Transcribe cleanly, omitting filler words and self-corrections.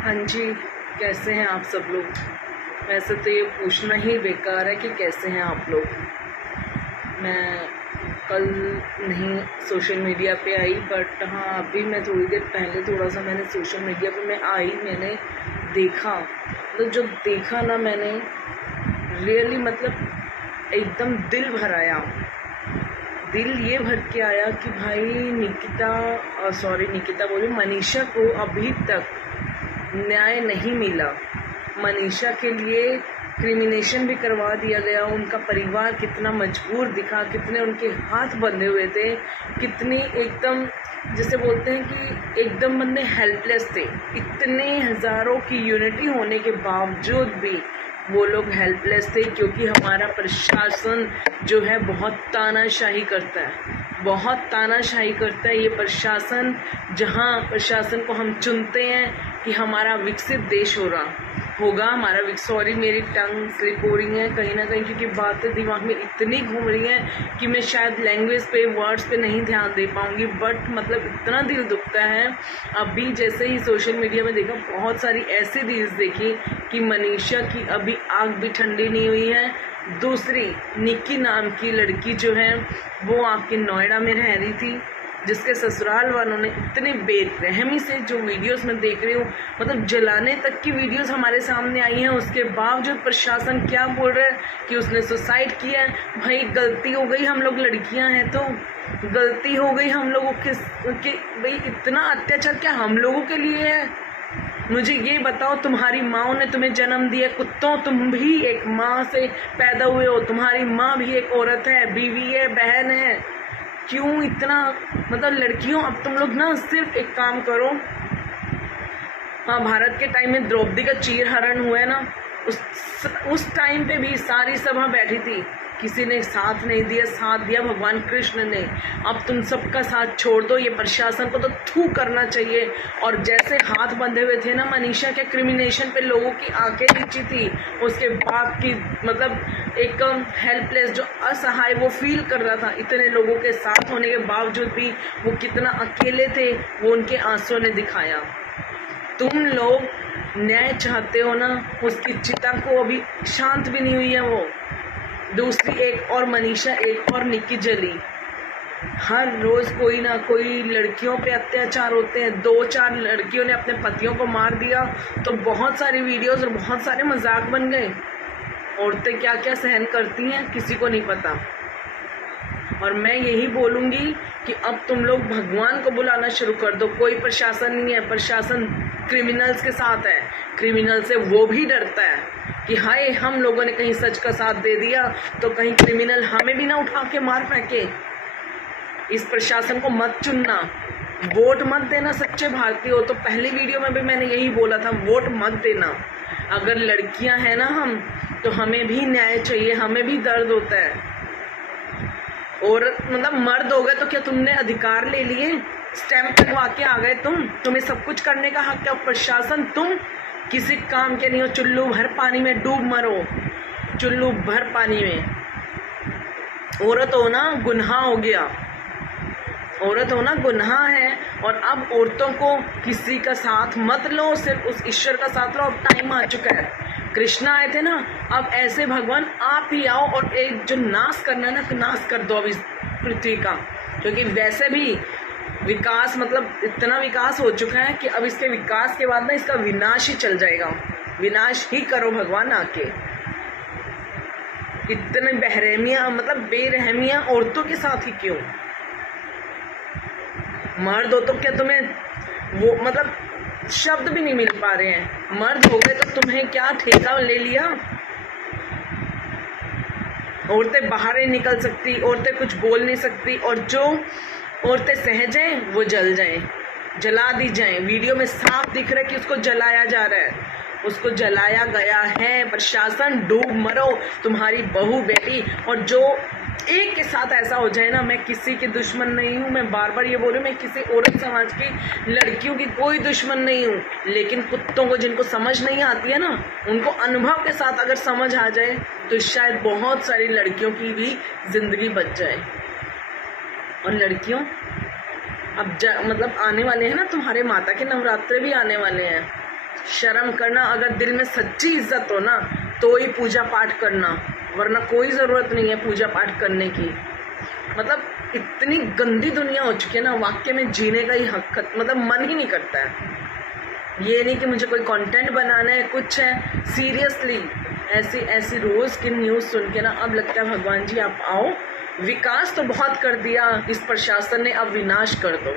हाँ जी, कैसे हैं आप सब लोग। वैसे तो ये पूछना ही बेकार है कि कैसे हैं आप लोग। मैं कल नहीं सोशल मीडिया पे आई, बट हाँ अभी मैं थोड़ी देर पहले थोड़ा सा मैंने सोशल मीडिया पे मैंने देखा, तो जो देखा ना मैंने रियली मतलब एकदम दिल भर आया। दिल ये भर के आया कि भाई निकिता बोली, मनीषा को अभी तक न्याय नहीं मिला। मनीषा के लिए क्रिमिनेशन भी करवा दिया गया। उनका परिवार कितना मजबूर दिखा, कितने उनके हाथ बंधे हुए थे, कितनी एकदम जैसे बोलते हैं कि एकदम बंदे हेल्पलेस थे। इतने हज़ारों की यूनिटी होने के बावजूद भी वो लोग हेल्पलेस थे, क्योंकि हमारा प्रशासन जो है बहुत तानाशाही करता है। ये प्रशासन, जहाँ प्रशासन को हम चुनते हैं कि हमारा विकसित देश सॉरी मेरी टंग स्लिप हो रही है कहीं ना कहीं, क्योंकि बातें दिमाग में इतनी घूम रही हैं कि मैं शायद लैंग्वेज पे, वर्ड्स पे नहीं ध्यान दे पाऊंगी। बट मतलब इतना दिल दुखता है। अभी जैसे ही सोशल मीडिया में देखा, बहुत सारी ऐसी रील्स देखी कि मनीषा की अभी आग भी ठंडी नहीं हुई है। दूसरी निक्की नाम की लड़की जो है वो आपके नोएडा में रह रही थी, जिसके ससुराल वालों ने इतने बेरहमी से, जो वीडियोस में देख रही हूँ, मतलब जलाने तक की वीडियोस हमारे सामने आई हैं। उसके बावजूद प्रशासन क्या बोल रहा है कि उसने सुसाइड किया है। भाई गलती हो गई, हम लोग लड़कियां हैं तो गलती हो गई हम लोगों के भाई इतना अत्याचार क्या हम लोगों के लिए है? मुझे ये बताओ, तुम्हारी माँ ने तुम्हें जन्म दिया, कुत्तों तुम भी एक माँ से पैदा हुए हो, तुम्हारी माँ भी एक औरत है, बीवी है, बहन है। क्यों इतना मतलब लड़कियों, अब तुम लोग ना सिर्फ एक काम करो। हाँ, भारत के टाइम में द्रौपदी का चीरहरण हुआ है ना, उस टाइम पे भी सारी सभा बैठी थी, किसी ने साथ नहीं दिया, साथ दिया भगवान कृष्ण ने। अब तुम सबका साथ छोड़ दो, ये प्रशासन को तो थू करना चाहिए। और जैसे हाथ बंधे हुए थे ना मनीषा के क्रिमिनेशन पे, लोगों की आंखें नीची थी, उसके बाप की मतलब एक हेल्पलेस, जो असहाय वो फील कर रहा था इतने लोगों के साथ होने के बावजूद भी वो कितना अकेले थे, वो उनके आंसुओं ने दिखाया। तुम लोग न्याय चाहते हो ना, उसकी चिता को अभी शांत भी नहीं हुई है वो। दूसरी एक और मनीषा, एक और निक्की जली। हर रोज कोई ना कोई लड़कियों पे अत्याचार होते हैं। 2-4 लड़कियों ने अपने पतियों को मार दिया, तो बहुत सारी वीडियोस और बहुत सारे मजाक बन गए। औरतें क्या क्या सहन करती हैं किसी को नहीं पता। और मैं यही बोलूँगी कि अब तुम लोग भगवान को बुलाना शुरू कर दो। कोई प्रशासन नहीं है, प्रशासन क्रिमिनल्स के साथ है। क्रिमिनल से वो भी डरता है कि हाय हम लोगों ने कहीं सच का साथ दे दिया तो कहीं क्रिमिनल हमें भी ना उठा के मार फेंके। इस प्रशासन को मत चुनना, वोट मत देना। सच्चे भारतीय हो तो पहली वीडियो में भी मैंने यही बोला था, वोट मत देना। अगर लड़कियां हैं ना हम, तो हमें भी न्याय चाहिए, हमें भी दर्द होता है। और मतलब मर्द हो गए तो क्या तुमने अधिकार ले लिए? स्टैंप लगवा के आ गए तुम्हें सब कुछ करने का हक है। प्रशासन तुम किसी काम के नहीं हो। चुल्लू भर पानी में डूब मरो, चुल्लू भर पानी में। औरत हो ना गुनाह हो गया, औरत होना गुनाह है। और अब औरतों को किसी का साथ मत लो, सिर्फ उस ईश्वर का साथ लो। अब टाइम आ चुका है, कृष्णा आए थे ना, अब ऐसे भगवान आप ही आओ और एक जो नाश करना है ना, नाश कर दो अब इस पृथ्वी का। क्योंकि वैसे भी विकास, मतलब इतना विकास हो चुका है कि अब इसके विकास के बाद ना इसका विनाश ही चल जाएगा। विनाश ही करो भगवान आके। इतने बहरहमियां, मतलब बेरहमियां औरतों के साथ ही क्यों? मर्द हो तो क्या तुम्हें वो मतलब शब्द भी नहीं मिल पा रहे हैं। मर्द हो गए तो तुम्हें क्या ठेका ले लिया? औरतें बाहर नहीं निकल सकती, औरतें कुछ बोल नहीं सकती, और जो औरतें सहज हैं वो जल जाएं, जला दी जाएं। वीडियो में साफ दिख रहा है कि उसको जलाया जा रहा है, उसको जलाया गया है। प्रशासन डूब मरो, तुम्हारी बहू बेटी। और जो एक के साथ ऐसा हो जाए ना, मैं किसी की दुश्मन नहीं हूँ, मैं बार बार ये बोल रही हूँ, मैं किसी औरत समाज की लड़कियों की कोई दुश्मन नहीं हूँ। लेकिन कुत्तों को जिनको समझ नहीं आती है ना, उनको अनुभव के साथ अगर समझ आ जाए तो शायद बहुत सारी लड़कियों की भी जिंदगी बच जाए। और लड़कियों, अब मतलब आने वाले हैं ना तुम्हारे माता के नवरात्रे भी आने वाले हैं। शर्म करना, अगर दिल में सच्ची इज्जत हो ना तो ही पूजा पाठ करना, वरना कोई ज़रूरत नहीं है पूजा पाठ करने की। मतलब इतनी गंदी दुनिया हो चुकी है ना, वाक्य में जीने का ही हक मतलब मन ही नहीं करता है। ये नहीं कि मुझे कोई कंटेंट बनाना है, कुछ है, सीरियसली ऐसी रोज़ की न्यूज़ सुन के ना अब लगता है भगवान जी आप आओ, विकास तो बहुत कर दिया इस प्रशासन ने, अब विनाश कर दो।